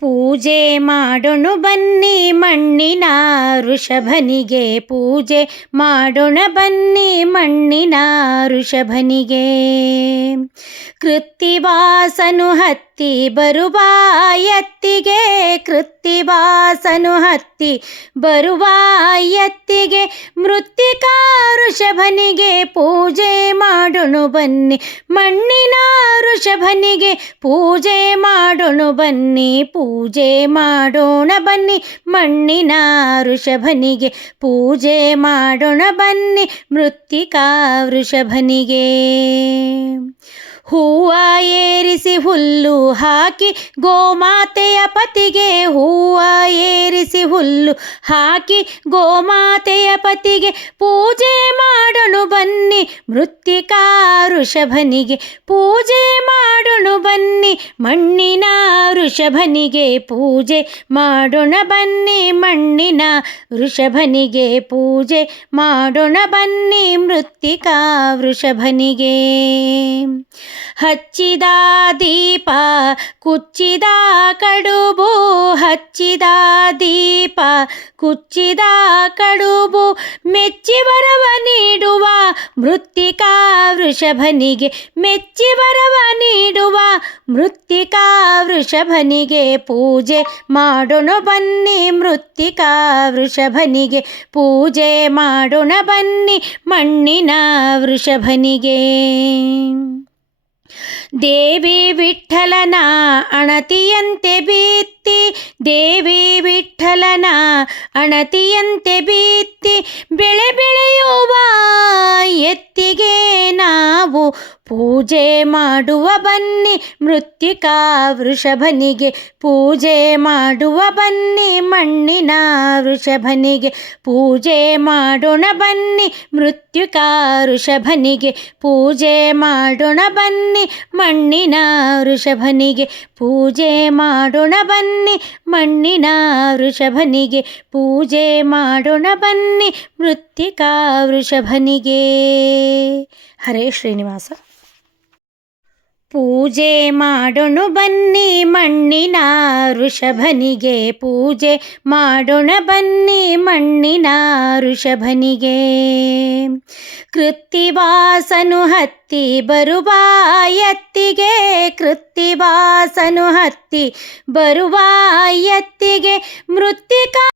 ಪೂಜೆ ಮಾಡೋಣ ಬನ್ನಿ ಮಣ್ಣಿನ ಋಷಭನಿಗೆ, ಪೂಜೆ ಮಾಡೋಣ ಬನ್ನಿ ಮಣ್ಣಿನ ಋಷಭನಿಗೆ. ಕೃತ್ತಿವಾಸನು ಹತ್ತಿ ಬರುವ ಎತ್ತಿಗೆ, ಕೃತ್ತಿವಾಸನು ಹತ್ತಿ ಬರುವ ಎತ್ತಿಗೆ, ಮೃತ್ತಿಕಾ ಋಷಭನಿಗೆ ಪೂಜೆ ಮಾಡೋಣ ಬನ್ನಿ ಮಣ್ಣಿನ ಋಷಭನಿಗೆ, ಪೂಜೆ ಮಾಡೋಣ ಬನ್ನಿ, ಪೂಜೆ ಮಾಡೋಣ ಬನ್ನಿ ಮಣ್ಣಿನ ಋಷಭನಿಗೆ, ಪೂಜೆ ಮಾಡೋಣ ಬನ್ನಿ ಮೃತ್ತಿಕಾ ಋಷಭನಿಗೆ. ಹೂವ ಏರಿಸಿ ಹುಲ್ಲು ಹಾಕಿ ಗೋಮಾತೆಯ ಪತಿಗೆ, ಹೂವ ಏರಿಸಿ ಹುಲ್ಲು ಹಾಕಿ ಗೋಮಾತೆಯ ಪತಿಗೆ, ಪೂಜೆ ಮಾಡೋಣ ಬನ್ನಿ ಮೃತ್ತಿಕಾ ಋಷಭನಿಗೆ, ಪೂಜೆ ಮಾಡೋಣ ಬನ್ನಿ ಮಣ್ಣಿನ ಋಷಭನಿಗೆ, ಪೂಜೆ ಮಾಡೋಣ ಬನ್ನಿ ಮಣ್ಣಿನ ಋಷಭನಿಗೆ, ಪೂಜೆ ಮಾಡೋಣ ಬನ್ನಿ ಮೃತ್ತಿಕಾ ಋಷಭನಿಗೆ. ಹಚ್ಚಿದ ದೀಪ ಕುಚ್ಚಿದ ಕಡುಬು, ಹಚ್ಚಿದ ದೀಪ ಕುಚ್ಚಿದ ಕಡುಬು, ಮೆಚ್ಚಿ ವರವ ನೀಡುವ ಮೃತ್ತಿಕಾ ಋಷಭನಿಗೆ, ಮೆಚ್ಚಿ ವರವ ನೀಡುವ ಮೃತ್ತಿಕಾ ಋಷಭನಿಗೆ, ಪೂಜೆ ಮಾಡೋಣ ಬನ್ನಿ ಮೃತ್ತಿಕಾ ಋಷಭನಿಗೆ, ಪೂಜೆ ಮಾಡೋಣ ಬನ್ನಿ ಮಣ್ಣಿನ ಋಷಭನಿಗೆ. ದೇವಿ ವಿಠ್ಠಲನ ಅಣತಿಯಂತೆ ಬಿತ್ತಿ, ದೇವಿ ವಿಠ್ಠಲನ ಅಣತಿಯಂತೆ ಬಿತ್ತಿ, ಬೆಳೆ ಬೆಳೆಯುವ ಎತ್ತಿಗೆ ನಾವು ಪೂಜೆ ಮಾಡುವ ಬನ್ನಿ ಮೃತ್ತಿಕಾ ಋಷಭನಿಗೆ, ಪೂಜೆ ಮಾಡುವ ಬನ್ನಿ ಮಣ್ಣಿನ ಋಷಭನಿಗೆ, ಪೂಜೆ ಮಾಡೋಣ ಬನ್ನಿ ಮೃತ್ತಿಕಾ ಋಷಭನಿಗೆ, ಪೂಜೆ ಮಾಡೋಣ ಬನ್ನಿ ಮಣ್ಣಿನ ಋಷಭನಿಗೆ, ಪೂಜೆ ಮಾಡೋಣ ಬನ್ನಿ ಮಣ್ಣಿನ ಋಷಭನಿಗೆ, ಪೂಜೆ ಮಾಡೋಣ ಬನ್ನಿ ಮೃತ್ತಿಕಾ ಋಷಭನಿಗೆ. ಹರೇ ಶ್ರೀನಿವಾಸ. ಪೂಜೆ ಮಾಡೋಣ ಬನ್ನಿ ಮಣ್ಣಿನ ಋಷಭನಿಗೆ, ಪೂಜೆ ಮಾಡೋಣ ಬನ್ನಿ ಮಣ್ಣಿನ ಋಷಭನಿಗೆ. ಕೃತ್ತಿವಾಸನು ಹತ್ತಿ ಬರುವ ಎತ್ತಿಗೆ, ಕೃತ್ತಿವಾಸನು ಹತ್ತಿ ಬರುವ ಎತ್ತಿಗೆ, ಮೃತ್ತಿಕಾ